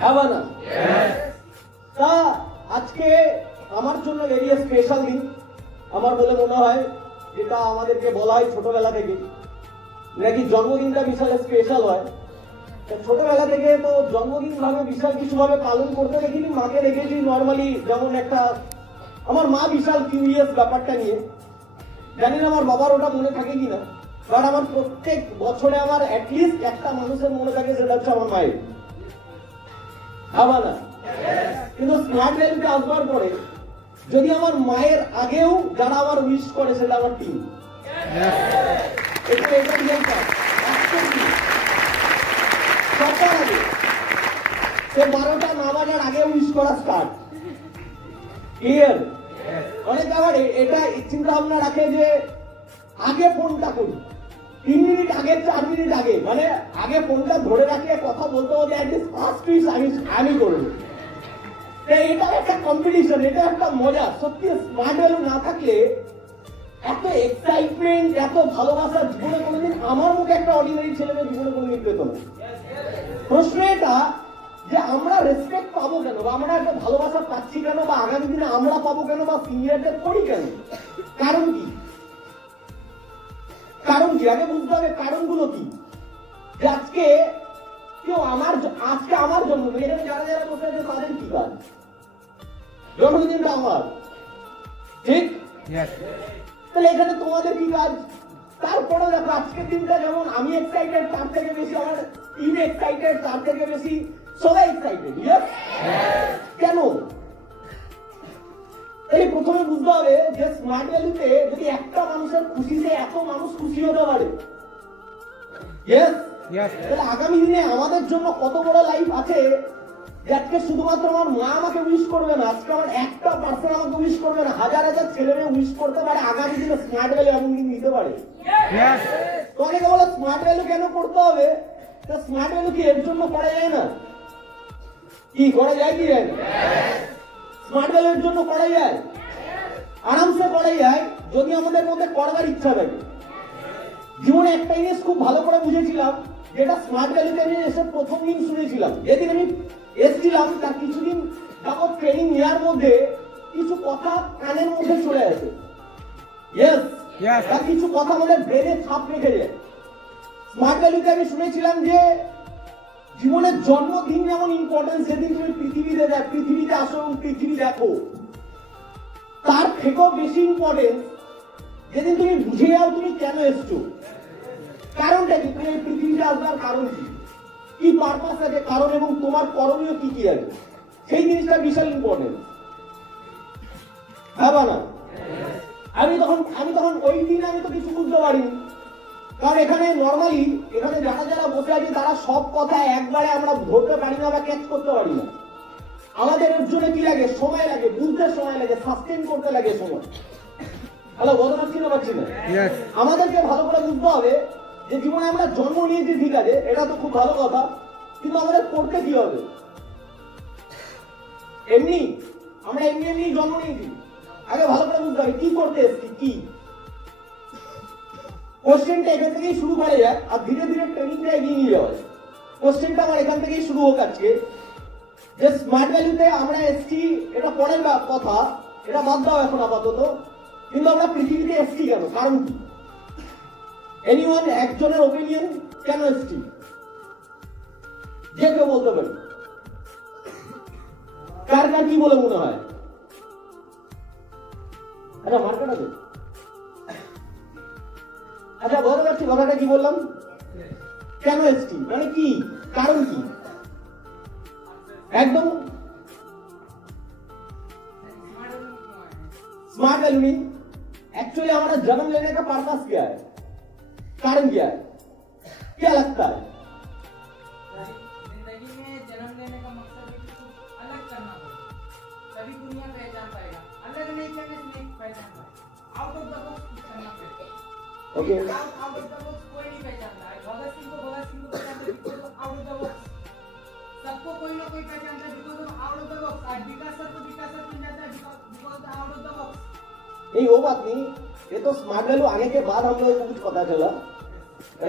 হ্যাঁ না? তা আজকে আমার জন্য ভেরি স্পেশাল দিন আমার বলে মনে হয়, যেটা আমাদেরকে বলা হয় ছোটবেলা থেকে নাকি জন্মদিনটা বিশাল স্পেশাল হয়। ছোটবেলা থেকে তো জন্মদিন ভাবে বিশাল কিছু ভাবে পালন করতে দেখিনি, মাকে দেখেছি নর্মালি যেমন একটা, আমার মা বিশাল কিউরিয়াস ব্যাপারটা নিয়ে, জানি না আমার বাবার ওটা মনে থাকে কিনা, বাট আমার প্রত্যেক বছরে আমার অ্যাটলিস্ট একটা মানুষের মনে থাকে, সেটা হচ্ছে আমার মায়ের। না কিন্তু স্মার্ট ভ্যালুতে আসবার পরে যদি আমার মায়ের আগেও যারা আমার উইশ করে সেটা আমার টিম, সবার আগে সে 12টা না বাজার আগে উইশ করা স্টার্ট। ক্লিয়ার? অনেক আবার এটা চিন্তা ভাবনা রাখে যে আগে ফোনটা করি, 3 মিনিট আগে 4 মিনিট আগে, মানে আগে ফোনটা ধরে রাখলে কথা বলতে বলতে ফার্স্ট উইশ আমি করবো। এটা একটা কম্পিটিশন, এটা একটা মজা। সত্যি স্মার্ট ভ্যালু না থাকলে এত এক্সাইটমেন্ট, এত ভালোবাসা জীবনে কোনোদিন আমার মুখে একটা অর্ডিনারি ছেলে মেয়ে জীবনে কোনোদিন পেত না। প্রশ্ন এটা যে আমরা রেসপেক্ট পাবো কেন, বা আমরা একটা ভালোবাসা পাচ্ছি কেন, বা আগামী দিনে আমরা পাবো কেন, বা সিনিয়রদের করি কেন? কারণ কি? কারণ কি আগে বুঝতে হবে কারণগুলো কি। যে আজকে কেউ আজকে আমার জন্মদিন, এখানে যারা যারা বসে আছে তাদের কি কাজ? জন্মদিনটা আমার, ঠিক? তাহলে এখানে তোমাদের কি কাজ? তারপরে দেখো আজকের দিনটা যেমন আমি এক্সাইটেড, তার থেকে বেশি আমার টিম এক্সাইটেড, তার থেকে বেশি সবাই এক্সাইটেড। কেন? এই প্রথমে বুঝতে হবে যে স্মার্ট ভ্যালুতে যদি একটা মানুষের খুশিতে এত মানুষ খুশি হতে পারে, তাহলে আগামী দিনে আমাদের জন্য কত বড় লাইফ আছে। যে আজকে শুধুমাত্র আমার মা আমাকে উইশ করবে না, আজকে আমার একটা পার্সন আমাকে উইশ করবে না, হাজার হাজার ছেলে মেয়ে উইশ করতে পারে, আগামী দিনে স্মার্ট ভ্যালু এমন দিন দিতে পারে। তো অনেকে বলে স্মার্ট ভ্যালু কেন করতে হবে? তো স্মার্ট ভ্যালু কি এর জন্য করা যায় না? কি করা যায়? কি যায়? স্মার্ট ভ্যালু এর জন্য করা যায়, আরামসে করা যায় যদি আমাদের মধ্যে করবার ইচ্ছা থাকে। জীবনে একটা জিনিস খুব ভালো করে বুঝেছিলাম, যেটা স্মার্ট ভ্যালুতে আমি এসে প্রথম দিন শুনেছিলাম। যেদিন আমি এসেছিলাম তার কিছুদিন যাবত ট্রেনিং নেওয়ার মধ্যে কিছু কথা কানের মধ্যে চলে আসে। তার কিছু কথা আমাদের ব্রেনে ছাপ রেখে যায়। স্মার্ট ভ্যালুতে আমি শুনেছিলাম যে জীবনের জন্মদিন যেমন ইম্পর্টেন্স, সেদিন তুমি পৃথিবীতে আসো এবং পৃথিবী দেখো, তার থেকেও বেশি ইম্পর্টেন্স যেদিন তুমি বুঝে যাও তুমি কেন এসছো, কারণটা কি, তুমি এই পৃথিবীতে আসবার কারণ কি পারপাস আছে কারণ, এবং তোমার করণীয় কি কি আছে, সেই জিনিসটা বিশাল ইম্পর্টেন্ট। হ্যাঁ না? আমি তখন ওই দিন আমি তো কিছু বুঝতে পারিনি, কারণ এখানে নর্মালি এখানে যারা যারা বসে আছে তারা সব কথা একবারে আমরা ধরতে পারি না বা ক্যাচ করতে পারি না। আমাদের এর জন্য কি লাগে? সময় লাগে, বুঝতে সময় লাগে, সাস্টেন করতে লাগে সময়। হ্যালো, বলতে পারছি না? আমাদেরকে ভালো করে বুঝতে হবে যে জীবনে আমরা জন্ম নিয়েছি, ঠিক আছে, এটা তো খুব ভালো কথা, কিন্তু আমাদের করতে কি হবে? আমরা এমনি জন্ম নিয়েছি, আগে ভালো করে বুঝতে হবে কি করতে এসেছি, কি কোশ্চেনটা এখান থেকেই শুরু করা যায়, আর ধীরে ধীরে ট্রেনিংটা এগিয়ে নিয়ে যাওয়া যায়। কোশ্চেনটা আমার এখান থেকেই শুরু হোক আজকে, যে স্মার্ট ভ্যালুতে আমরা এসছি, এটা পরের কথা, এটা বাদ দাও এখন আপাতত, কিন্তু আমরা পৃথিবীতে এসছি কেন, কারণ কি? এনিওয়ান একজনের ওপিনিয়ন, কেন এসছি? যে কেউ বলতে পারে, কার কার কি বলে মনে হয়? আচ্ছা মার্কেট আছে, আচ্ছা বলতে পারছি কথাটা কি বললাম? কেন এসছি মানে কি, কারণ কি? एकदम स्मार्ट वैल्यू नहीं, एक्चुअली हमारा जन्म लेने का पर्पस क्या है, कारण क्या है, क्या लगता है? जिंदगी में जन्म लेने का मकसद है कि कुछ अलग करना पड़ेगा, तभी दुनिया पहचान पाएगा। अलग नहीं करने से नहीं पहचान पाएगा, आउट ऑफ द बॉक्स कुछ करना पड़ेगा। Okay, out of the box कोई नहीं पहचानता है। भगत सिंह को पहचानते हैं because out of the box, सबको कोई ना कोई पहचानता है because out of the box. आज विकास सर को विकास सर बन जाता है because out of the box. नहीं वो बात नहीं, ये तो स्मार्ट वैल्यू आने के बाद हम लोगों को कुछ पता चला।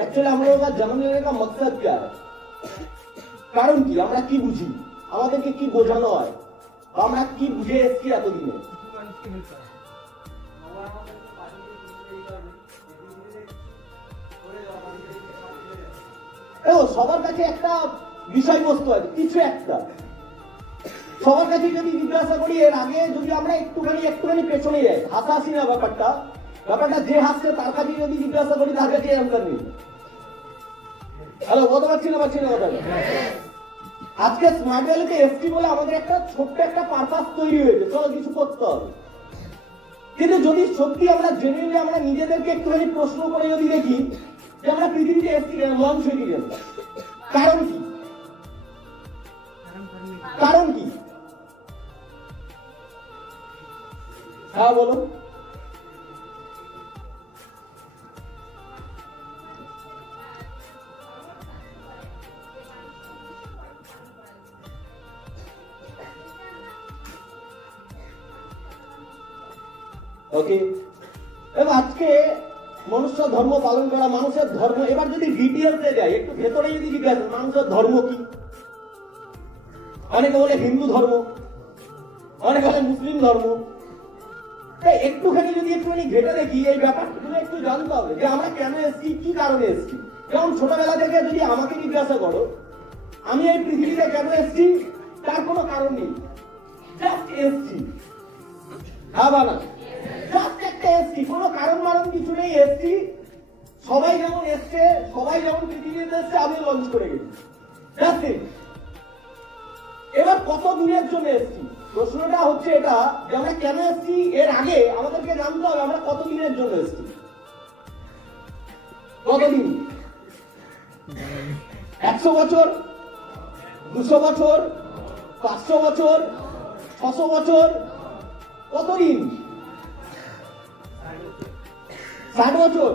एक्चुअली हम लोगों का जन्म लेने का मकसद क्या है, कारण की, আমরা কি বুঝি, আমাদেরকে কি বোঝানো হয় বা আমরা কি বুঝে এসেছি এতদিনে? সবার কাছে একটা বিষয়বস্তু আছে, কিছু একটা সবার কাছে যদি জিজ্ঞাসা করি, এর আগে যদি আমরা একটুখানি পেছনে যাই, হাসাহাসি না ব্যাপারটা যে হাসছে তার কাছে যদি জিজ্ঞাসা করি, তার কাছে অ্যান্সার নেই। হ্যালো, বলতে পারছি না কথা। আজকে স্মার্ট ভ্যালিতে এসটি বলে আমাদের একটা ছোট্ট একটা পারপাস তৈরি হয়েছে, চলো কিছু করতে হবে। কিন্তু যদি সত্যি আমরা জেনুইনলি আমরা নিজেদেরকে একটুখানি প্রশ্ন করে যদি দেখি যে আমরা পৃথিবীতে এসটি কেন লঞ্চ হয়ে গেল, কারণ কি? হ্যাঁ বলো। ওকে, এবং আজকে মনুষ্য ধর্ম পালন করা, মানুষের ধর্ম, এবার যদি ডিটেলসে যায়, একটু ভেতরে যদি জিজ্ঞাসা মানুষের ধর্ম কি, অনেকে বলে হিন্দু ধর্ম, অনেকে বলে মুসলিম ধর্ম। একটুখানি ঘেটে দেখি, এই ব্যাপারগুলো একটু জানতে হবে যে আমরা কেন এসেছি, কি কারণে এসেছি। যেমন ছোটবেলা থেকে যদি আমাকে জিজ্ঞাসা করো আমি এই পৃথিবীতে কেন এসেছি, তার কোনো কারণ নেই, জাস্ট এসেছি। হ্যাঁ বা না? জাস্ট একটা এসেছি, কোনো কারণ কিছু নেই, এসেছি। সবাই যেমন এসছে, সবাই যেমন পৃথিবীতে এসছে, আমি লঞ্চ করে গেছি, জাস্ট। এবার কত দিনের জন্য এসেছি, প্রশ্নটা হচ্ছে এটা যে আমরা কেন এসেছি, এর আগে আমাদেরকে জানতে হবে আমরা কত দিনের জন্য এসেছি। কতদিন? 100 বছর, 200 বছর, 500 বছর, 600 বছর, কতদিন? 60 বছর।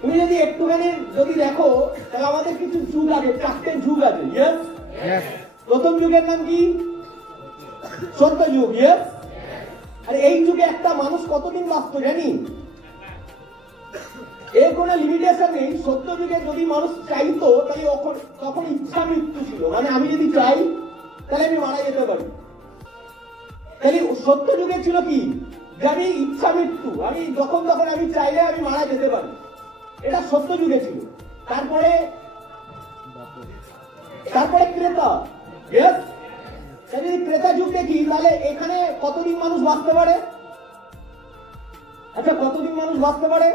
তুমি যদি একটুখানি দেখো, তাহলে আমাদের কিছু যুগ আছে, 4টে যুগ আছে। ইয়েস, প্রথম যুগের নাম কি? সত্য যুগ। ইয়েস, আর এই যুগে একটা মানুষ কতদিন বাঁচত জানি? এর কোনো লিমিটেশন নেই। সত্য যুগে যদি মানুষ চাইতো তাহলে তখন ইচ্ছা মৃত্যু ছিল, মানে আমি যদি চাই তাহলে আমি মারা যেতে পারি। তাহলে সত্য যুগে ছিল কি, যে আমি ইচ্ছা মৃত্যু, আমি যখন তখন আমি চাইলে আমি মারা যেতে পারি, এটা সত্য যুগে ছিল। তারপরে ক্রেতা। ইয়েস, যদি ক্রেতা যুগ দেখি তাহলে এখানে কতদিন মানুষ বাঁচতে পারে? আচ্ছা, কতদিন মানুষ বাঁচতে পারে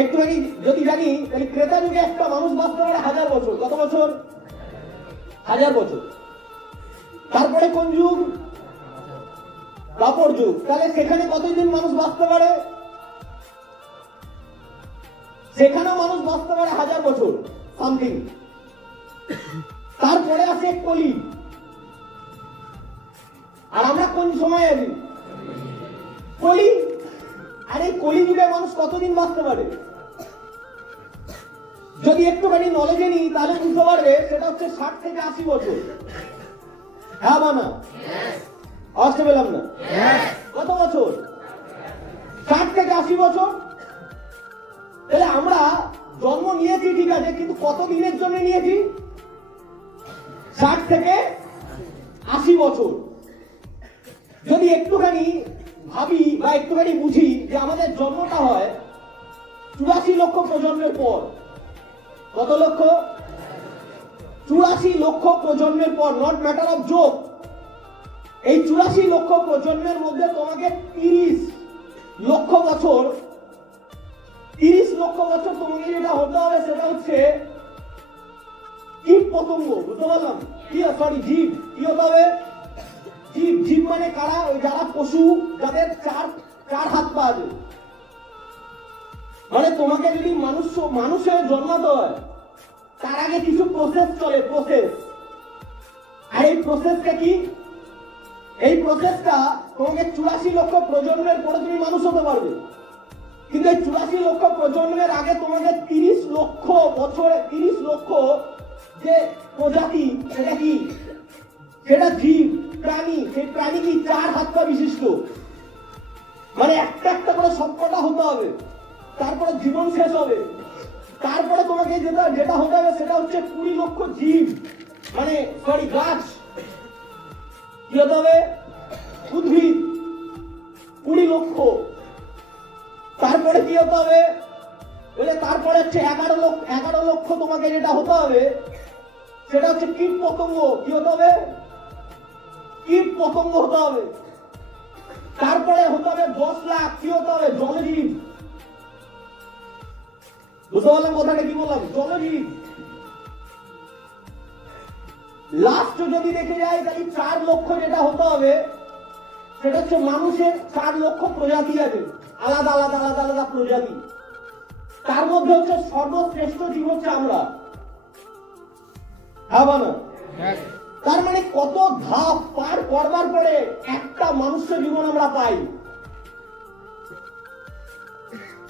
একটুখানি যদি জানি, তাহলে ক্রেতা যুগে একটা মানুষ বাঁচতে পারে 1000 বছর। কত বছর? 1000 বছর। তারপরে কোন যুগ? দ্বাপর যুগ। তাহলে সেখানে কতদিন মানুষ বাঁচতে পারে? সেখানেও মানুষ বাঁচতে পারে 1000 বছর সামথিং। তারপরে আসে কলি। আর আমরা কোন সময় আছি? কলি। আর এই কলি যুগে মানুষ কতদিন বাঁচতে পারে? যদি একটুখানি নলেজে নিই তাহলে বুঝতে পারবে সেটা হচ্ছে 60 থেকে 80 বছর। হ্যাঁ বা না? আসতে পেলাম না। কত বছর? 60 থেকে 80 বছর। তাহলে আমরা জন্ম নিয়েছি ঠিক আছে, কিন্তু কত দিনের জন্য নিয়েছি? 60 থেকে 80 বছর। যদি একটুখানি ভাবি বা একটুখানি বুঝি যে আমাদের জন্মটা হয় 84 লক্ষ প্রজন্মের পর। কত লক্ষ? 84 লক্ষ প্রজন্মের পর। Not matter of joke. এই 84 লক্ষ প্রজন্মের মধ্যে তোমাকে 30 লক্ষ বছর তোমাকে যেটা হতে হবে সেটা হচ্ছে কীট পতঙ্গ। বুঝতে পারলাম? জীব। কি হতে হবে? জীব মানে কারা? ওই যারা পশু, যাদের চার হাত পা আছে। মানে তোমাকে যদি মানুষের জন্মাতে হয় তার আগে কিছু প্রসেস চলে, প্রসেস। আর এই প্রসেসটা কি? এই প্রসেসটা তোমাকে 84 লক্ষ প্রজন্মের পরে তুমি মানুষ হতে পারবে। কিন্তু এই 84 লক্ষ প্রজন্মের আগে তোমাকে 30 লক্ষ বছরে 30 লক্ষ যে প্রজাতি, সেটা কি? সেটা জীব, প্রাণী। সেই প্রাণী কি 4 হাত পা বিশিষ্ট। মানে একটা একটা করে সবকটা হতে হবে, তারপরে জীবন শেষ হবে। তারপরে তোমাকে যেটা হতে হবে সেটা হচ্ছে 20 লক্ষ জীব, মানে সরি গাছ, কি হতে হবে, উদ্ভিদ 20 লক্ষ। তারপরে কি হতে হবে বলে, তারপরে হচ্ছে 11 লক্ষ তোমাকে যেটা হতে হবে সেটা হচ্ছে কীট পতঙ্গ। কি হতে হবে, কীট পতঙ্গ হতে হবে। তারপরে হতে হবে 10 লাখ, কি হতে হবে, জলজীব। বুঝতে পারলাম কথাটা কি বললাম, জলজীব। লাস্ট যদি দেখে যাই তাহলে 4 লক্ষ যেটা হতে হবে সেটা হচ্ছে মানুষের 4 লক্ষ প্রজাতি আছে, আলাদা আলাদা আলাদা আলাদা প্রজাতি। তার মধ্যে হচ্ছে সর্বশ্রেষ্ঠ জীব হচ্ছে আমরা। হ্যাঁ না? তার মানে কত ধাপ পার করবার পরে একটা মানুষ্য জীবন আমরা পাই,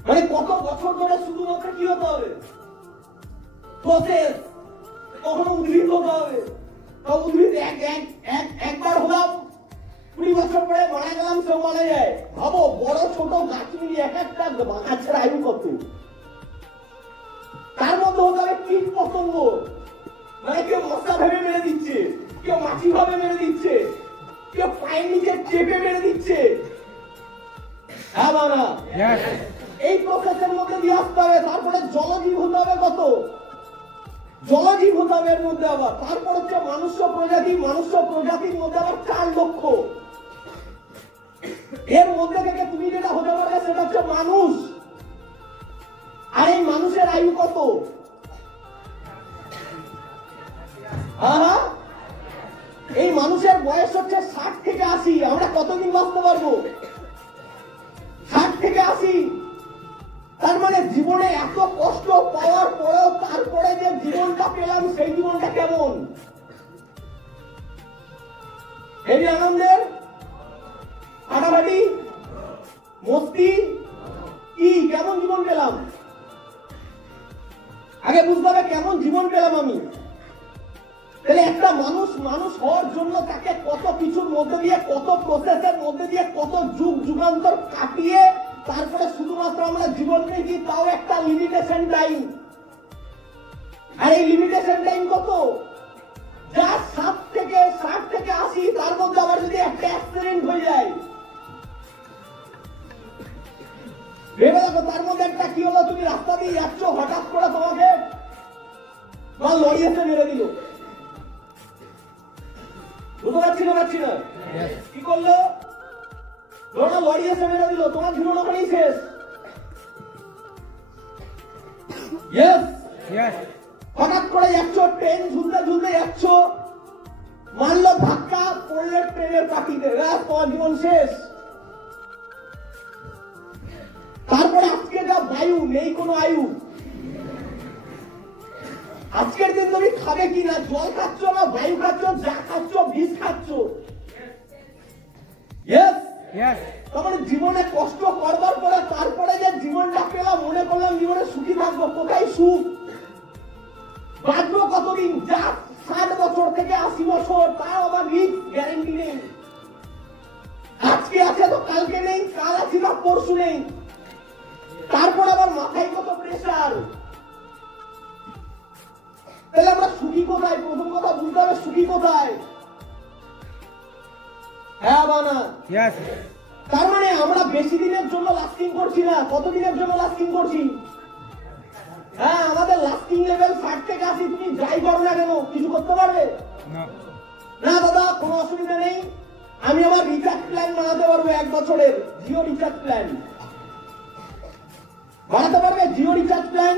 মানে কত বছর ধরে শুধুমাত্র কি হতে হবে, প্রসেস। কখনো উদ্ভিদ হতে হবে, উদ্ভিদ একবার হলাম, 20 বছর পরে মারা গেলাম, সব মারা যায়। ভাবো বড় ছোট গাছ মিলিয়ে এক একটা গাছের আয়ু কত। তার মধ্যে হতে হবে কীট পতঙ্গ, মানে কেউ মশা ভেবে মেরে দিচ্ছে, কেউ মাছি ভাবে মেরে দিচ্ছে, কেউ পায়ের নিচে চেপে মেরে দিচ্ছে। হ্যাঁ বানা, এই প্রসেসের মধ্যে দিয়ে আসতে হবে। তারপরে জলজীব হতে হবে কত, জলজীব হতে হবে এর মধ্যে আবার। তারপর হচ্ছে মানুষ্য প্রজাতি, মানুষ্য প্রজাতির মধ্যে আবার 4 লক্ষ। এর মধ্যে থেকে তুমি যেটা হতে পারবে সেটা হচ্ছে মানুষ। আর এই মানুষের আয়ু কত, এই মানুষের বয়স হচ্ছে 60 থেকে 80। আমরা কতদিন বাঁচতে পারবো, 60 থেকে 80। তার মানে জীবনে এত কষ্ট পাওয়ার পরেও তারপরে যে জীবনটা পেলাম সেই জীবনটা কেমন, এই আনন্দের, ফাটাফাটি, মস্তি, কি কেমন জীবন পেলাম। আগে বুঝতে হবে কেমন জীবন পেলাম আমি। তাহলে একটা মানুষ হওয়ার জন্য তাকে কত কিছুর মধ্যে দিয়ে, কত প্রসেসের মধ্যে দিয়ে, কত যুগ যুগান্তর কাটিয়ে তারপরে শুধুমাত্র আমরা জীবন পেয়েছি, তাও একটা লিমিটেশন টাইম। আর এই লিমিটেশন টাইম কত, যা 60 থেকে 80, তার মধ্যে আবার যদি একটা অ্যাক্সিডেন্ট হয়ে যায়, ভেবে দেখো তার মধ্যে একটা কি হলো, তুমি রাস্তা দিয়ে যাচ্ছ, হঠাৎ করে তোমাকে লরি এসে মেরে দিল, বুঝতে পারছি না, কি করলো, লরি এসে মেরে দিল, তোমার জীবন ওখানেই শেষ। হঠাৎ করে যাচ্ছ, ট্রেন ঝুলতে ঝুলতে যাচ্ছ, মারলো ধাক্কা, পড়লে ট্রেনের পাখিতে, তোমার জীবন শেষ। তারপরে আজকে যা বায়ু, নেই কোনো আয়ু। আজকের দিন তুমি খাবে কি না, জল খাচ্ছ না বায়ু খাচ্ছ, যা খাচ্ছ বিষ খাচ্ছ। তারপরে জীবনে কষ্ট করবার পরে তারপরে যে জীবনটা পেলাম, মনে করলাম জীবনে সুখী থাকবো, কোথায় সুখ, বাঁচবো কতদিন, যা 60 বছর থেকে 80 বছর, তাও আবার রিস্ক গ্যারেন্টি নেই। আজকে আছে তো কালকে নেই, কাল আছে না পরশু নেই। তারপর আবার মাথায় কত প্রেশার। তাহলে আমরা সুখী কোথায়, প্রথম কথা বুঝতে হবে সুখী কোথায়। হ্যাঁ বানা, তার মানে আমরা বেশি দিনের জন্য লাস্টিং করছি না, কতদিনের জন্য লাস্টিং করছি। হ্যাঁ, আমাদের লাস্টিং লেভেল 60 থেকে 80। তুমি যাই করো না কেন কিছু করতে পারবে না দাদা, কোনো অসুবিধা নেই। আমি আমার রিচার্জ প্ল্যান বানাতে পারবো 1 বছরের, জিও রিচার্জ প্ল্যান বানাতে পারবে। জিও রিচার্জ প্ল্যান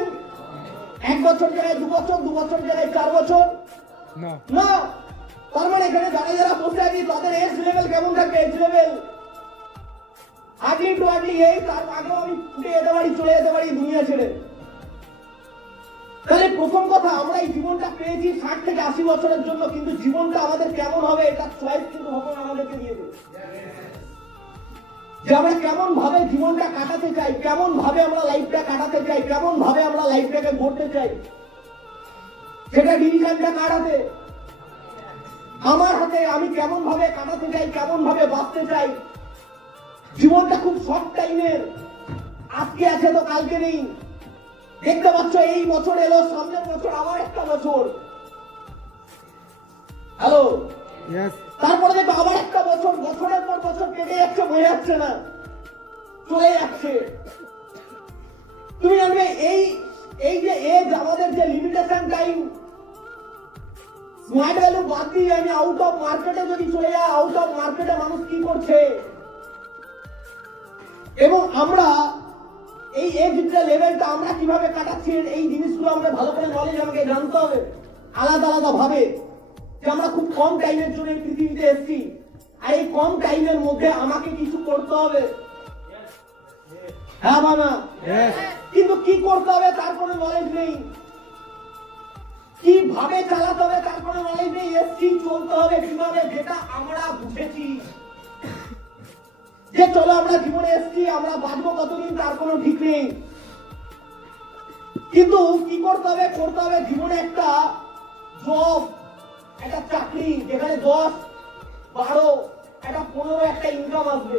1 বছর জায়গায় 2 বছর, 2 বছর জায়গায় 4 বছর না। তার মানে এখানে যারা বসে আছি তাদের এজ লেভেল কেমন থাকবে, age level early to early এই, তার আগেও আমি উঠে যেতে পারি, চলে যেতে পারি দুনিয়া ছেড়ে। তাহলে প্রথম কথা, আমরা এই জীবনটা পেয়েছি 60 থেকে 80 বছরের জন্য, কিন্তু জীবনটা আমাদের কেমন হবে এটা চয়েস কিন্তু ভগবান আমাদেরকে দিয়ে দেবে। যে আমরা কেমন ভাবে জীবনটা কাটাতে চাই, কেমন ভাবে আমরা লাইফটা কাটাতে চাই, কেমন ভাবে আমরা লাইফটাকে গড়তে চাই, সেটা ডিসিশনটা কার হাতে, আমার হাতে। আমি কেমন ভাবে কাটাতে চাই, কেমন ভাবে বাঁচতে চাই। জীবনটা খুব শর্ট টাইমের, আজকে আছে তো কালকে নেই। দেখতে পাচ্ছ এই বছর এলো, সামনের বছর আবার একটা বছর। হ্যালো, তারপরে দেখো আবার একটা বছর, বছরের পর বছর কেটে যাচ্ছে, বোঝা যাচ্ছে না, চলে যাচ্ছে। তুমি জানবে এই যে এজ, আমাদের যে লিমিটেশন টাইম, স্মার্ট ভ্যালু বাদ দিয়ে আমি আউট অফ মার্কেটে যদি চলে যাই, আউট অফ মার্কেটে মানুষ কি করছে, এবং আমরা এই এজ যে লেভেলটা আমরা কিভাবে কাটাচ্ছি, এই জিনিসগুলো আমরা ভালো করে নলেজ আমাকে জানতে হবে আলাদা আলাদা ভাবে, যে আমরা খুব কম টাইমের জন্য এই পৃথিবীতে এসেছি, আর এই কম টাইমের মধ্যে আমাকে কিছু করতে হবে। হ্যাঁ বা না? কিন্তু কি করতে হবে তার কোনো নলেজ নেই, কিভাবে চালাতে হবে তার কোনো নলেজ নেই। এসছি, চলতে হবে কিভাবে, যেটা আমরা বুঝেছি যে চলো আমরা জীবনে এসছি, আমরা বাঁচবো কতদিন তার কোনো ঠিক নেই। কিন্তু কি করতে হবে, করতে হবে জীবনে একটা জব, একটা চাকরি, যেখানে 10, 12, একটা 15 একটা ইনকাম আসবে।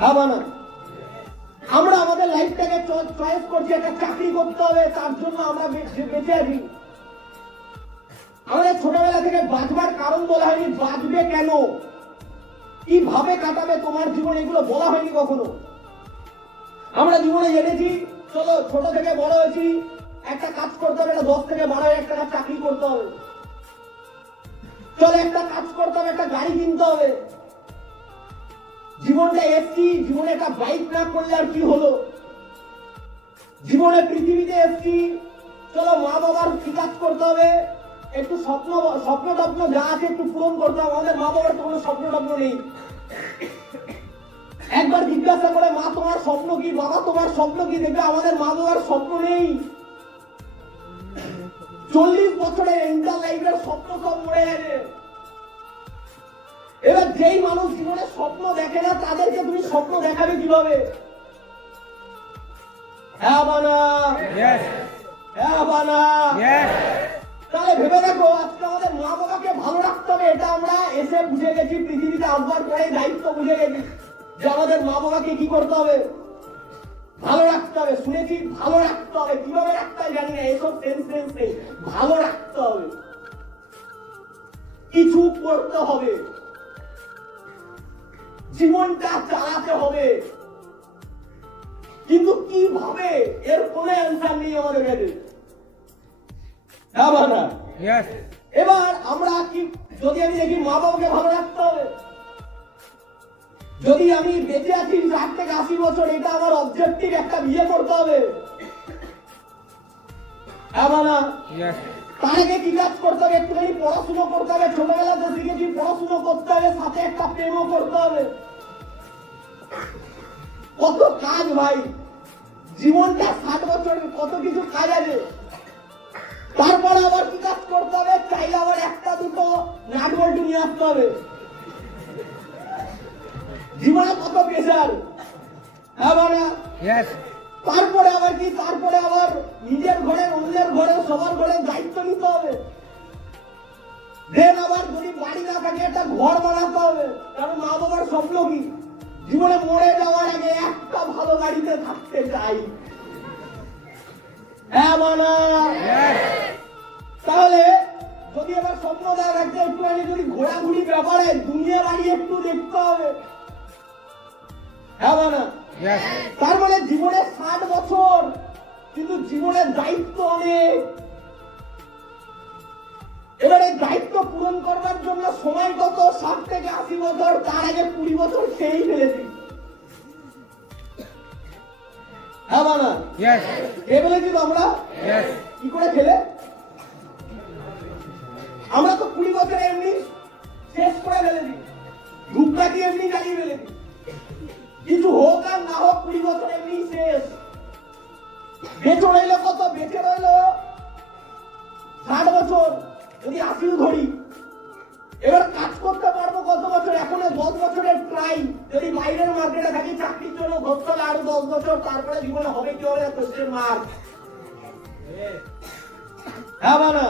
হ্যাঁ বা না? আমরা আমাদের লাইফটাকে চয়েস করছি, একটা চাকরি করতে হবে, তার জন্য আমরা বেঁচে আছি। আমাদের ছোটবেলা থেকে বাঁচবার কারণ বলা হয়নি, বাঁচবে কেন, কিভাবে কাটাবে তোমার জীবন, এগুলো বলা হয়নি কখনো। আমরা জীবনে জেনেছি চলো ছোট থেকে বড় হয়েছি, একটা কাজ করতে হবে, একটা 10 থেকে 12 টাকা চাকরি করতে হবে, চলো একটা কাজ করতে হবে, একটা গাড়ি কিনতে হবে। জীবনটা এসছি, জীবনে একটা বাইক না করলে আর কি হলো, জীবনে পৃথিবীতে এসছি, চলো মা বাবার কি কাজ করতে হবে, একটু স্বপ্ন টপ্ন যা আছে একটু পূরণ করতে হবে। আমাদের মা বাবার কোনো স্বপ্ন টপ্ন নেই। একবার জিজ্ঞাসা করে মা তোমার স্বপ্ন কি, বাবা তোমার স্বপ্ন কি, দেখবে আমাদের মা বাবার স্বপ্ন নেই। 40 বছরের ইন্টার লাইফের স্বপ্ন সব মরে গেছে। এবার যেই মানুষ জীবনে স্বপ্ন দেখে না, তাদেরকে তুমি স্বপ্ন দেখাবে কিভাবে? হ্যাঁ বানা, হ্যাঁ বানা। তাহলে ভেবে দেখো, আজকে আমাদের মা বাবাকে ভালো রাখতে হবে, এটা আমরা এসে বুঝে গেছি, পৃথিবীতে আসবার পরে দায়িত্ব বুঝে গেছি যে আমাদের মা বাবাকে কি করতে হবে, ভালো রাখতে হবে। শুনেছি ভালো রাখতে হবে, কিভাবে রাখতে হয় জানি না, এসব সেন্স নেই। ভালো রাখতে হবে, কিছু করতে হবে, জীবনটা চালাতে হবে, কিন্তু কিভাবে এর কোনো অ্যান্সার নেই আমাদের কাছে। এবার আমরা কি, যদি আমি দেখি মা বাবাকে ভালো রাখতে হবে, যদি আমি বেঁচে আছি 60 থেকে 80 বছর, এটা আমার অবজেক্টিভ, একটা বিয়ে করতে হবে। তার আগে কি কাজ করতে হবে, একটুখানি পড়াশুনো করতে হবে, ছোটবেলাতে শিখেছি পড়াশুনো করতে হবে, সাথে একটা প্রেমও করতে হবে। কত কাজ ভাই, জীবনটা 60 বছর, কত কিছু কাজ আছে। তারপরে আবার কি কাজ করতে হবে, চাইলে আবার একটা দুটো নাট বল্টু নিয়ে আসতে হবে। জীবনে কত প্রেশার। হ্যাঁ বানা? তারপরে আবার কি, তারপরে আবার নিজের ঘরে, অন্যের ঘরে, সবার ঘরে দায়িত্ব নিতে হবে। দেন আবার যদি বাড়ি না থাকে একটা ঘর বানাতে হবে, কারণ মা বাবার স্বপ্ন কি, জীবনে মরে যাওয়ার আগে একটা ভালো গাড়িতে থাকতে চাই। হ্যাঁ মানা? তাহলে যদি আবার স্বপ্ন দেওয়া থাকতে, একটুখানি যদি ঘোরাঘুরি ব্যাপারে দুনিয়া বাড়ি একটু দেখতে হবে। হ্যাঁ মানা? তার মানে জীবনে 60 বছর, কিন্তু জীবনের দায়িত্ব অনেক। এবারে দায়িত্ব পূরণ করবার জন্য সময় কত, 60 থেকে 80 বছর, তার আগে 20 বছর খেয়েই ফেলেছি। হ্যাঁ মানা? খেয়ে ফেলেছি তো আমরা। কি করে খেলে? আমরা তো 20 বছর এমনি শেষ করে ফেলেছি, ধূপকাঠি এমনি জ্বালিয়ে ফেলেছি। কিছু হোক আর না হোক 20 বছর এমনি শেষ। বেঁচে রইল কত, বেঁচে রইল 60 বছর, যদি 80 ধরি। এবার কাজ করতে পারবো কত বছর, এখন 10 বছরের ট্রাই। যদি বাইরের মার্কেটে থাকি চাকরির জন্য ধরতে হবে আরো 10 বছর, তারপরে জীবনে হবে কি হবে কোশ্চেন মার্ক। হ্যাঁ বানা?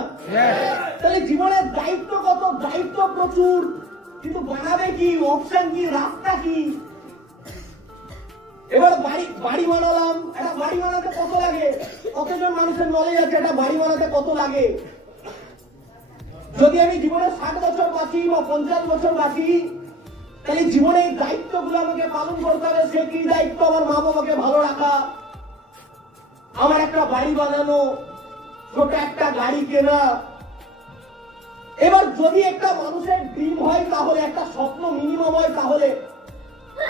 তাহলে জীবনের দায়িত্ব কত, দায়িত্ব প্রচুর, কিন্তু বানাবে কি, অপশন কি, রাস্তা কি। এবার বাড়ি বানালাম, একটা বাড়ি বানাতে কত লাগে? কতজন মানুষের নলেজ আছে একটা বাড়ি বানাতে কত লাগে? যদি আমি জীবনে 60 বছর বাঁচি বা 50 বছর বাঁচি, তাহলে জীবনে এই দায়িত্বগুলো আমাকে পালন করতে হবে। সে কি দায়িত্ব? আমার মা বাবাকে ভালো রাখা, আমার একটা বাড়ি বানানো, ছোট একটা গাড়ি কেনা। এবার যদি একটা মানুষের ড্রিম হয়, তাহলে একটা স্বপ্ন মিনিমাম হয়, তাহলে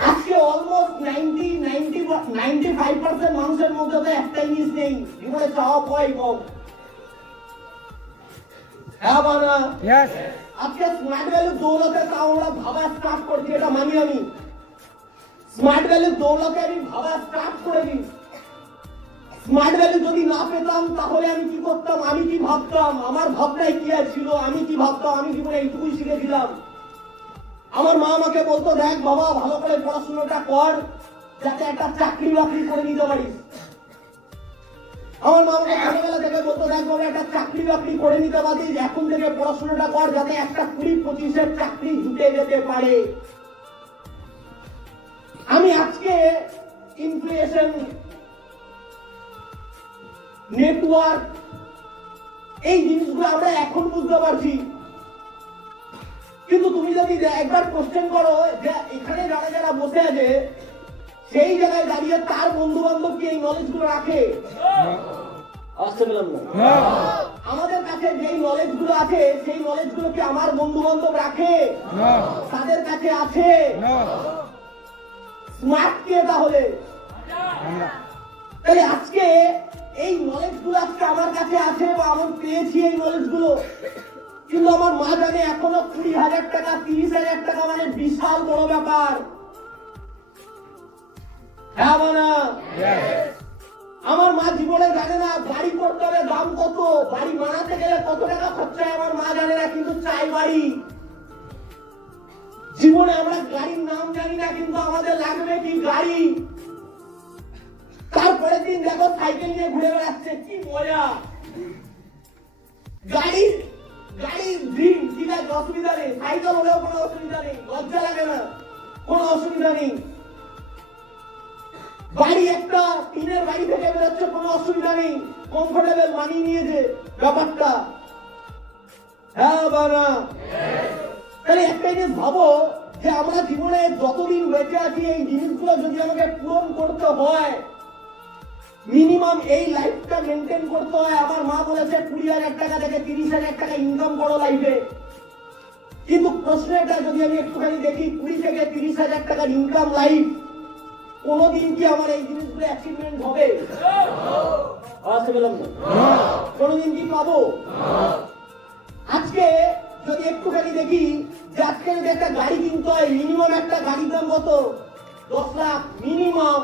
আজকে অলমোস্ট 95% মানুষের মধ্যে তো একটা জিনিস নেই, জীবনে চাওয়া পাওয়াই কম। হ্যাঁ বানা, আজকে স্মার্ট ভ্যালু দৌলতে তাও আমরা ভাবা স্টার্ট করছি, এটা মানি আমি। স্মার্ট ভ্যালু দৌলতে আমি ভাবা স্টার্ট করে দিই। স্মার্ট ভ্যালু যদি না পেতাম তাহলে আমি কি করতাম, আমি কি ভাবতাম, আমার ভাবনায় কি ছিল, আমি কি ভাবতাম, আমি জীবনে এইটুকুই শিখেছিলাম। আমার মা আমাকে বলতো, দেখ বাবা ভালো করে পড়াশোনাটা কর, যাতে একটা চাকরি বাকরি করে নিতে পারিস। আমার মা আমাকে ছোটবেলা থেকে বলতো, দেখ বাবা একটা চাকরি বাকরি করে নিতে পারিস, এখন থেকে পড়াশোনাটা কর, যাতে একটা 20-25-এর চাকরি জুটে যেতে পারে। আমি আজকে ইনফ্লেশন, নেটওয়ার্ক, এই জিনিসগুলো আমরা এখন বুঝতে পারছি। কিন্তু তুমি যদি একবার কোশ্চেন করো যে এখানে যারা যারা বসে আছে সেই জায়গায় দাঁড়িয়ে তার বন্ধু বান্ধব কি এই নলেজ গুলো রাখে? আসতে পেলাম না। আমাদের কাছে যেই নলেজ গুলো আছে সেই নলেজ গুলো কি আমার বন্ধু বান্ধব রাখে? তাদের কাছে আছে? স্মার্ট কে তাহলে? তাহলে আজকে এই নলেজ গুলো আজকে আমার কাছে আছে বা আমি পেয়েছি এই নলেজ গুলো, কিন্তু আমার মা জানে এখনো 20,000 টাকা 30,000 টাকা মানে বিশাল বড় ব্যাপার। হ্যাঁ মানা, আমার মা জীবনে জানে না বাড়ি করতে হবে দাম কত, বাড়ি বানাতে গেলে কত টাকা খরচা আমার মা জানে না, কিন্তু চাই বাড়ি। জীবনে আমরা গাড়ির নাম জানি না, কিন্তু আমাদের লাগবে কি গাড়ি। তারপরের দিন দেখো সাইকেল নিয়ে ঘুরে বেড়াচ্ছে, কি মজা। গাড়ি ড্রিম, ঠিক আছে, অসুবিধা নেই, সাইকেল হলেও কোনো অসুবিধা নেই, লজ্জা লাগে না, কোনো অসুবিধা নেই। বাড়ি একটা টিনের বাড়ি থেকে বেরোচ্ছে, কোনো অসুবিধা নেই, কমফোর্টেবল মানিয়ে নিয়েছে ব্যাপারটা। হ্যাঁ বানা, তাহলে একটা জিনিস ভাবো যে আমরা জীবনে যতদিন বেঁচে আছি এই জিনিসগুলো যদি আমাকে পূরণ করতে হয়, মিনিমাম এই লাইফটা মেনটেন করতে হয়। আমার মা বলেছে 20,000 টাকা থেকে 30,000 টাকা ইনকাম করো লাইফে, কিন্তু প্রশ্নটা যদি আমি একটুখানি দেখি 20 থেকে 30,000 টাকার ইনকাম লাইফ, কোনদিন কি আমার এই জিনিসগুলো অ্যাচিভমেন্ট হবে? কোনদিন কি পাবো? আজকে যদি একটুখানি দেখি যে আজকে যদি একটা গাড়ি কিনতে হয়, মিনিমাম একটা গাড়ির দাম কত? 10 লাখ মিনিমাম।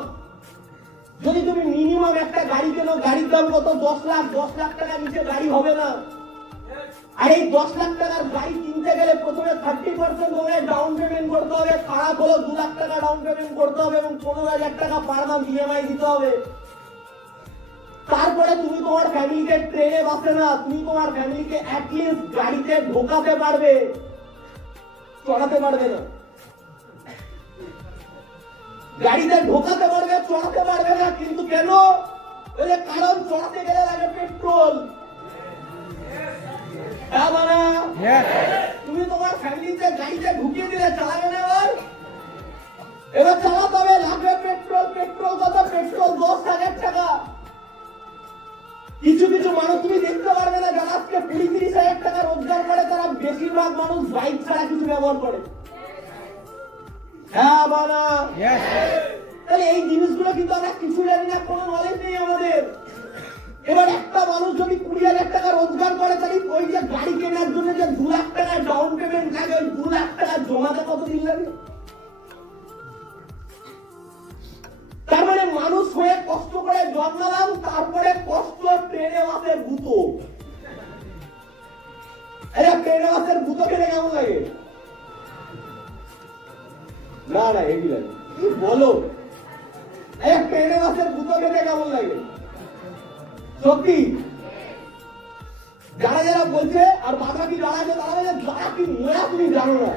যদি তুমি মিনিমাম একটা গাড়ি কেনো, গাড়ির দাম কত? 10 লাখ। 10 লাখ টাকা নিচে গাড়ি হবে না। আর এই 10 লাখ টাকার গাড়ি কিনতে গেলে প্রথমে 30% তোমায় ডাউন পেমেন্ট করতে হবে, খারাপ হলো 2 লাখ টাকা ডাউন পেমেন্ট করতে হবে এবং 15,000 টাকা পার মান্থ ইএমআই দিতে হবে। তারপরে তুমি তোমার ফ্যামিলিকে ট্রেনে বাসে না, তুমি তোমার ফ্যামিলিকে অ্যাটলিস্ট গাড়িতে ঢোকাতে পারবে, চড়াতে পারবে না। গাড়িতে ঢোকাতে পারবে, চড়াতে পারবে না, কিন্তু কেন? কারণ চড়াতে গেলে লাগে পেট্রোল। তুমি তোমার ফ্যামিলিতে গাড়িতে ঢুকিয়ে দিলে চালাবে না, এবার চালাতে হবে, লাগবে পেট্রোল। পেট্রোল কত? পেট্রোল 10,000 টাকা। কিছু কিছু মানুষ তুমি দেখতে পারবে না যারা আজকে 20-30,000 টাকা রোজগার করে, তারা বেশিরভাগ মানুষ বাইক ছাড়া কিছু ব্যবহার করে। হ্যাঁ বানা, তাহলে এই জিনিসগুলো কিন্তু আমরা কিছু জানি না, কোনো নলেজ নেই আমাদের। এবার একটা মানুষ যদি 20,000 টাকা রোজগার করে, তাহলে ওই যে গাড়ি কেনার জন্য যে 2 লাখ টাকা ডাউন পেমেন্ট লাগে, ওই 2 লাখ টাকা জমাতে কতদিন লাগে? তার মানে মানুষ হয়ে কষ্ট করে জন্মালাম, তারপরে কষ্ট ট্রেনে বাসের গুঁতো। ট্রেনে বাসের গুঁতো খেতে কেমন লাগে? না না, হেভি লাগে। বলো, ট্রেনে বাসের গুঁতো খেতে কেমন লাগে? সত্যি যারা যারা বলছে আর বাবা কি যারা আছে তারা যারা কি মজা তুমি জানো না।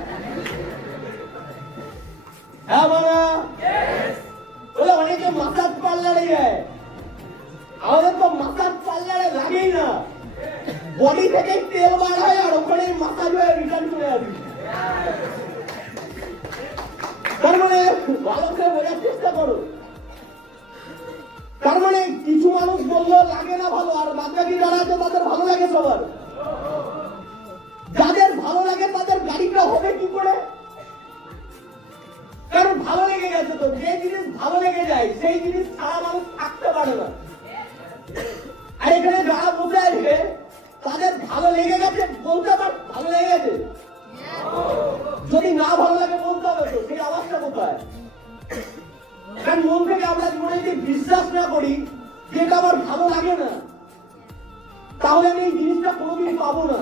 হ্যাঁ বাবা, বলে অনেকে মাসাজ পার্লারে যায়, আমাদের তো মাসাজ পার্লারে লাগেই না, বডি থেকে তেল বার হয় আর ওখানে মাসাজ হয়ে রিটার্ন চলে আসি। তার মানে ভালো করে বোঝার চেষ্টা করো। তার মানে কিছু মানুষ বললো লাগে না ভালো, আর বাকি যারা আছে তাদের ভালো লাগে সবার। যাদের ভালো লাগে তাদের গাড়িটা হবে কি করে? কারণ ভালো লেগে গেছে। তো যে জিনিস ভালো লেগে যায় সেই জিনিস ছাড়া মানুষ থাকতে পারে না। আর এখানে যারা বসে আছে তাদের ভালো লেগে গেছে বলতে পার, ভালো লেগে গেছে। যদি না ভালো লাগে বলতে হবে, তো সেই আওয়াজটা কোথায়? কারণ মন থেকে আমরা জীবনে যদি বিশ্বাস না করি যেটা আমার ভালো লাগে না, তাহলে আমি এই জিনিসটা কোনোদিন পাবো না।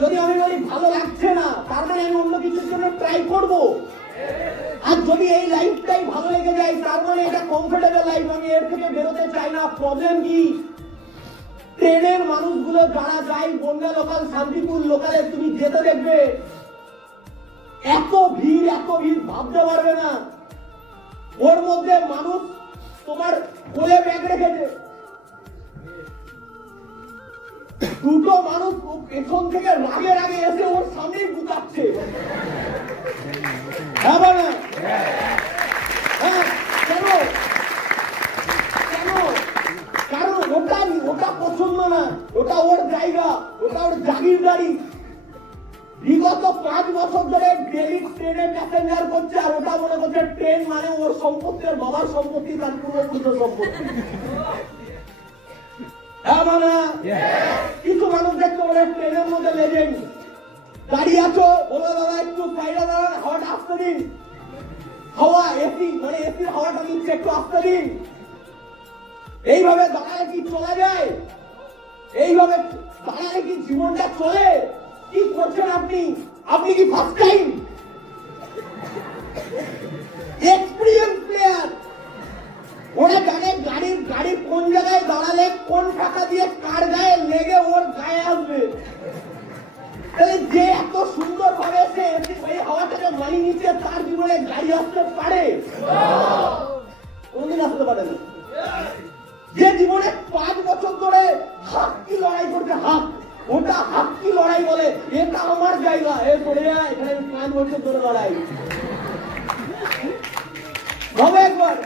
যদি আমি বলি ভালো লাগছে না, তার মানে আমি অন্য কিছুর জন্য ট্রাই করব। আর যদি এই লাইফটাই ভালো লেগে যায়, তার মানে এটা কমফোর্টেবল লাইফ, আমি এর থেকে বেরোতে চাই না। প্রবলেম কি? ট্রেনের মানুষগুলো যারা যায় বনগা লোকাল, শান্তিপুর লোকালে, তুমি যেতে দেখবে এত ভিড় ভাবতে পারবে না। ওর মধ্যে মানুষ তোমার কোলে ব্যাগ রেখেছে, দুটো মানুষ পেছন থেকে রাগে রাগে এসে ওর সামনেই বুকাচ্ছে। হ্যাঁ না? হ্যাঁ, কেন? কারণ ওটা পছন্দ না, ওটা ওর জায়গা, ওটা ওর জাগির গাড়ি। বিগত 5 বছর ধরে ডেলি ট্রেনে প্যাসেঞ্জার করছে, আর ওটা মনে করছে ট্রেন মানে ওর সম্পত্তি, আর বাবার সম্পত্তি, তার পূর্বপুরুষ সম্পত্তি। কিছু মানুষ দেখতে বলে ট্রেনের মধ্যে লেজেন্ড, দাঁড়িয়ে আছো, বলো দাদা একটু সাইডে দাঁড়ান, হাওয়াটা আসতে দিন, হাওয়া এসি মানে এসির হাওয়াটা দিচ্ছে, একটু আসতে দিন। এইভাবে দাঁড়ালে কি চলা যায়? এইভাবে দাঁড়ালে কি জীবনটা চলে? কি করছেন আপনি? আপনি কি ফার্স্ট টাইম এক্সপিরিয়েন্স প্লেয়ার? ওরা জানে গাড়ির কোন জায়গায় দাঁড়ালে কোন টাকা দিয়ে কার গায়ে লেগে ওর গায়ে আসবে। তাহলে যে এত সুন্দর ভাবে সে ওই হাওয়াটাকে মানিয়ে নিচ্ছে, তার জীবনে গাড়ি আসতে পারে? কোনদিন আসতে পারে না। যে জীবনে 5 বছর ধরে হাক্কি লড়াই করছে, ওটা হাক্কি লড়াই বলে, এটা আমার জায়গা, এ পড়ে যায়, এখানে 5 বছর ধরে লড়াই হবে একবার।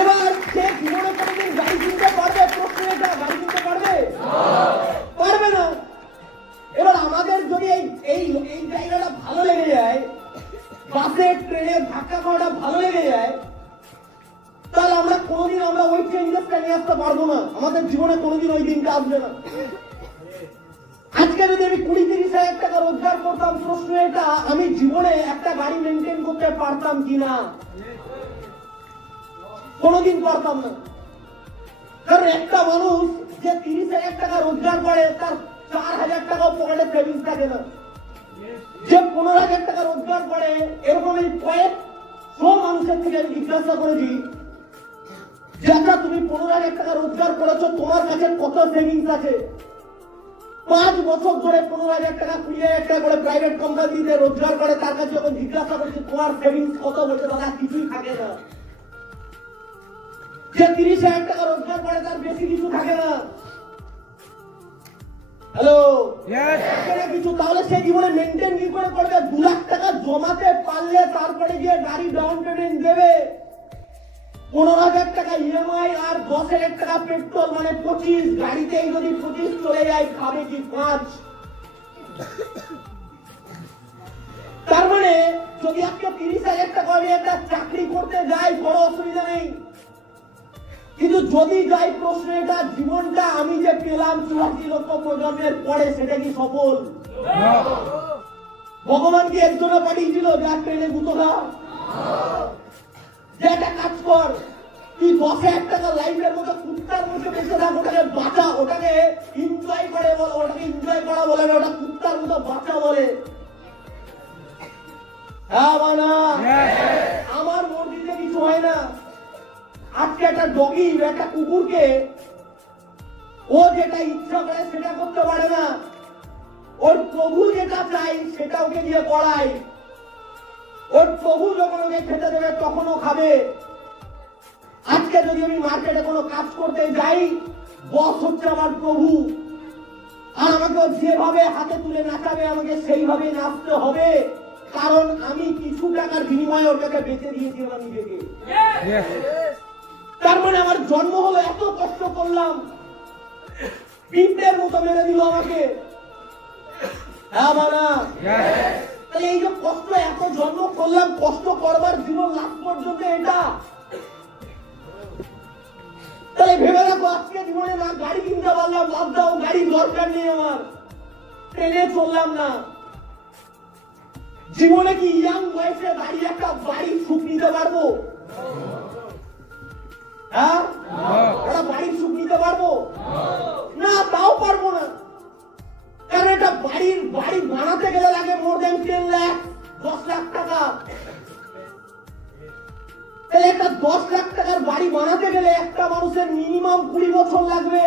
এবার সে জীবনে কোনোদিন গাড়ি কিনতে পারবে? প্রশ্ন এটা, গাড়ি কিনতে পারবে? পারবে না। এবার আমাদের যদি এই জায়গাটা ভালো লেগে যায়, বাসে ট্রেনে ধাক্কা খাওয়াটা ভালো লেগে যায়, তাহলে আমরা কোনোদিন ওই চেঞ্জেসটা নিয়ে আসতে পারবো না। আমাদের জীবনে কোনোদিন ওই দিনটা আসবে না। আজকে যদি আমি 20-30 হাজার টাকা রোজগার করতাম, প্রশ্ন এটা, আমি জীবনে একটা গাড়ি মেনটেন করতে পারতাম কিনা? কোনোদিন পারতাম না। কারণ একটা মানুষ যে 30 হাজার টাকা রোজগার করে, তার 4 হাজার টাকাও পকেটে সেভিংস থাকে না। যে 15 হাজার টাকা রোজগার করে, এরকম এই কয়েকশো মানুষের থেকে আমি জিজ্ঞাসা করেছি যে আচ্ছা তুমি 15 হাজার টাকা রোজগার করেছো, তোমার কাছে কত সেভিংস আছে? 5 বছর ধরে 15 হাজার টাকা 20 হাজার টাকা করে প্রাইভেট কোম্পানিতে রোজগার করে, তার কাছে যখন জিজ্ঞাসা করছি তোমার সেভিংস কত, বলছে দাদা কিছুই থাকে না। যে 30 হাজার টাকা রোজগার করে, তার বেশি কিছু থাকে না। হ্যালো, কিছু, তাহলে সে জীবনে মেনটেন কি করে করবে? 2 লাখ টাকা জমাতে পারলে তারপরে গিয়ে গাড়ি ডাউন পেমেন্ট দেবে, 15 হাজার টাকা ইএমআই, আর 10 হাজার টাকা পেট্রোল, মানে 25। গাড়িতেই যদি 25 চলে যায়, খাবে কি 5? তার মানে যদি আজকে 30 হাজার টাকা নিয়ে একটা চাকরি করতে যাই, বড় অসুবিধা নেই। কিন্তু যদি যাই, প্রশ্ন এটা, জীবনটা আমি যে পেলাম 84 লক্ষ প্রজন্মের পরে, সেটা কি সফল? ভগবান কি একজনে পাঠিয়েছিল যার ট্রেনে গুতো খা? যে একটা কাজ কর, তুই 10 হাজার টাকা লাইফের মতো কুত্তার মতো বেঁচে থাক, ওটাকে বাঁচা, ওটাকে এনজয় করে বলো, ওটাকে এনজয় করা বলে না, ওটা কুত্তার মতো বাঁচা বলে। হ্যাঁ মানা, আমার মর্জিতে কিছু হয় না। আজকে একটা ডগি, একটা কুকুরকে ও যেটা ইচ্ছা করে সেটা করতে পারে না, ওর প্রভু যেটা চাই সেটা ওকে দিয়ে করায়। ওর প্রভু যখন ওকে খেতে দেবে তখনও খাবে। আজকে যদি আমি মার্কেটে কোনো কাজ করতে যাই, বস হচ্ছে আমার প্রভু, আর আমাকে যেভাবে হাতে তুলে নাচাবে আমাকে সেইভাবে নাচতে হবে, কারণ আমি কিছু টাকার বিনিময়ে ওর কাছে বেঁচে দিয়েছি আমার নিজেকে। তার মানে আমার জন্ম হলো, এত কষ্ট করলাম, পিঁপড়ের মতো মেরে দিল আমাকে। হ্যাঁ বানা, তাহলে এই যে কষ্ট, এত জন্ম করলাম, কষ্ট করবার জীবন লাস্ট পর্যন্ত এটা। তাহলে ভেবে রাখো, আজকে জীবনে না গাড়ি কিনতে পারলাম, বাদ দাও, গাড়ি দরকার নেই আমার, ট্রেনে চললাম না। জীবনে কি ইয়াং বয়সে দাঁড়িয়ে একটা বাড়ির সুখ নিতে পারবো? হ্যাঁ, একটা বাড়ির সুখ নিতে পারবো না? তাও পারবো না, কারণ একটা বাড়ি বানাতে গেলে লাগে মোর দেন 10 লাখ, 10 লাখ টাকা। তাহলে একটা 10 লাখ টাকার বাড়ি বানাতে গেলে একটা মানুষের মিনিমাম 20 বছর লাগবে।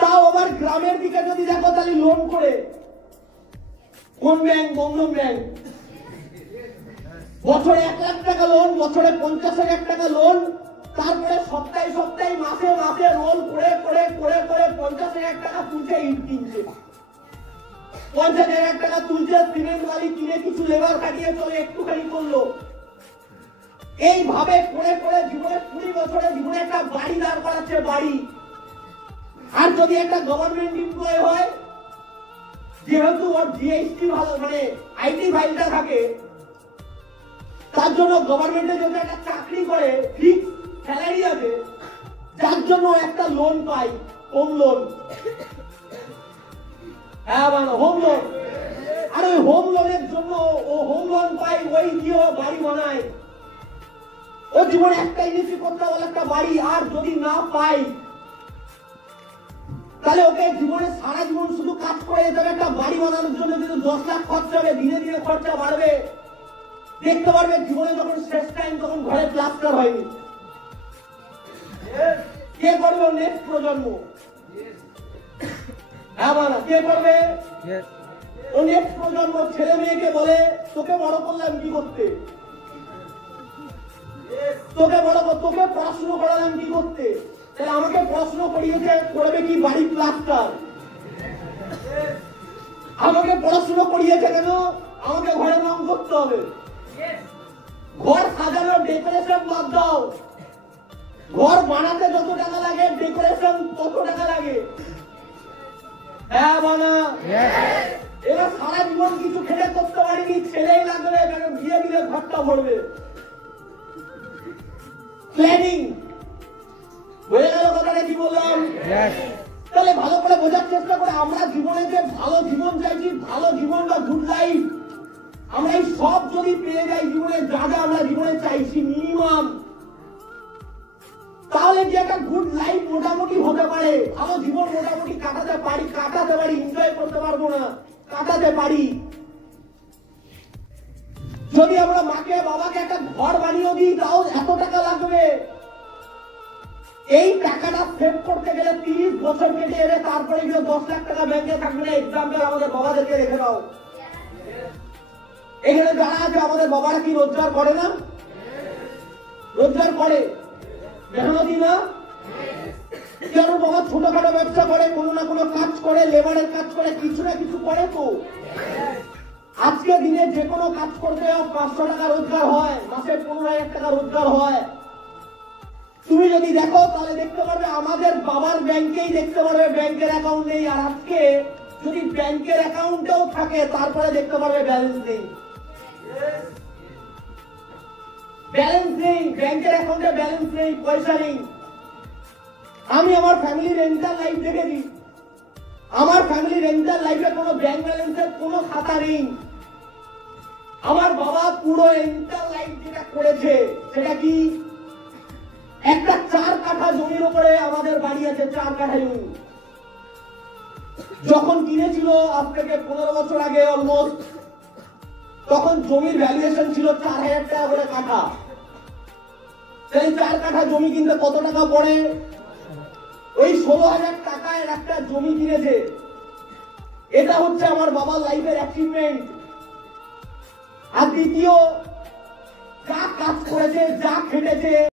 তাও আবার গ্রামের দিকে যদি দেখো, তাহলে লোন করে, কোন ব্যাংক? বন্ধন ব্যাংক। বছরে 1 লাখ টাকা লোন, বছরে 50,000 টাকা লোন, তারপরে সপ্তাহে সপ্তাহে মাসে মাসে রোল করে করে করে করে 50,000 টাকা তুলছে, ইট কিনছে, 50,000 টাকা তুলছে, সিমেন্ট বালি কিনে কিছু লেবার কাটিয়ে চলে একটুখানি করলো। এইভাবে করে করে জীবনে 20 বছরে জীবনে একটা বাড়ি দাঁড় করাচ্ছে, বাড়ি। আর যদি একটা গভর্নমেন্ট এমপ্লয় হয়, যেহেতু ওর জিএসটি ভালো, মানে আইটি ফাইলটা থাকে, তার জন্য গভর্নমেন্টে যদি একটা চাকরি করে, ফিক্স স্যালারি আছে, যার জন্য একটা লোন পাই, হোম লোন। হ্যাঁ মানে হোম লোন। আর ওই হোম লোনের জন্য ও হোম লোন পাই, ওই দিয়ে বাড়ি বানায়। ও জীবনে একটা ইনিশি করতে বলে একটা বাড়ি, আর যদি না পাই তাহলে ওকে জীবনে সারা জীবন শুধু কাজ করে যেতে হবে। একটা বাড়ি বানানোর জন্য কিন্তু 10 লাখ খরচা হবে, ধীরে ধীরে খরচা বাড়বে। দেখতে পারবে জীবনে যখন শেষ টাইম, তখন ঘরে প্লাস্টার হয়নি। কে করবে? নেক্সট প্রজন্ম। হ্যাঁ বানা, কে করবে? ও নেক্সট প্রজন্ম। ছেলে মেয়েকে বলে, তোকে বড় করলাম কি করতে? তোকে পড়াশুনো করালাম কি করতে? তাহলে আমাকে পড়াশুনো করিয়েছে, করবে কি? বাড়ি প্লাস্টার। আমাকে পড়াশুনো করিয়েছে কেন? আমাকে ঘরে রং করতে হবে। ঘর সাজানোর ডেকোরেশন বাদ দাও, ঘর বানাতে যত টাকা লাগে ডেকোরেশন তত টাকা লাগে। হ্যাঁ বানা, এবার সারা জীবন কিছু খেলে করতে পারিনি, ছেলেই লাগবে, কেন বিয়ে দিলে ঘরটা ভরবে। প্ল্যানিং হয়ে গেল। কথাটা কি বললাম? তাহলে ভালো করে বোঝার চেষ্টা করে, আমরা জীবনে যে ভালো জীবন চাইছি, ভালো জীবন বা গুড লাইফ, আমরা এই সব যদি পেয়ে যাই জীবনে, যা যা আমরা জীবনে চাইছি মিনিমাম, তাহলে যে একটা গুড লাইফ মোটামুটি হতে পারে, ভালো জীবন মোটামুটি কাটাতে পারি, এনজয় করতে পারবো না, কাটাতে পারি। যদি আমরা মাকে বাবাকে একটা ঘর বানিয়ে দিই, তাও এত টাকা লাগবে। এই টাকাটা সেভ করতে গেলে 30 বছর কেটে যাবে, তারপরে গিয়ে 10 লাখ টাকা ব্যাংকে থাকবে না। এক্সাম্পল আমাদের বাবাদেরকে রেখে দাও। এখানে যারা আছে আমাদের বাবারা কি রোজগার করে না? রোজগার করে, মেহনতি না? কেন বাবা ছোটখাটো ব্যবসা করে, কোনো না কোনো কাজ করে, লেবারের কাজ করে, কিছু না কিছু করে। তো আজকে দিনে যে কোনো কাজ করতে 500 টাকা রোজগার হয়, মাসে 15,000 টাকা রোজগার হয়। তুমি যদি দেখো তাহলে দেখতে পারবে আমাদের বাবার ব্যাংকেই দেখতে পারবে ব্যাংকের অ্যাকাউন্ট নেই। আর আজকে যদি ব্যাংকের অ্যাকাউন্টেও থাকে, তারপরে দেখতে পারবে ব্যালেন্স নেই। ব্যালেন্স নেই, ব্যাংকের অ্যাকাউন্টে ব্যালেন্স নেই, পয়সা নেই। আমি আমার ফ্যামিলির এন্টার লাইফ দেখেছি, আমার ফ্যামিলির এন্টার লাইফে কোনো ব্যাংক ব্যালেন্সের কোনো খাতা নেই। আমার বাবা পুরো এন্টার লাইফ যেটা করেছে সেটা কি, একটা 4 কাঠা জমির উপরে আমাদের বাড়ি আছে, 4 কাঠা জমি। যখন কিনেছিল আজ থেকে 15 বছর আগে অলমোস্ট, তখন জমির ভ্যালুয়েশন ছিল 4,000 টাকা করে কাঠা। সেই 4 কাঠা জমি কিনতে কত টাকা পড়ে? ওই 16,000 টাকায় একটা জমি কিনেছে। এটা হচ্ছে আমার বাবার লাইফের অ্যাচিভমেন্ট। আর দ্বিতীয় যা কাজ করেছে, যা খেটেছে,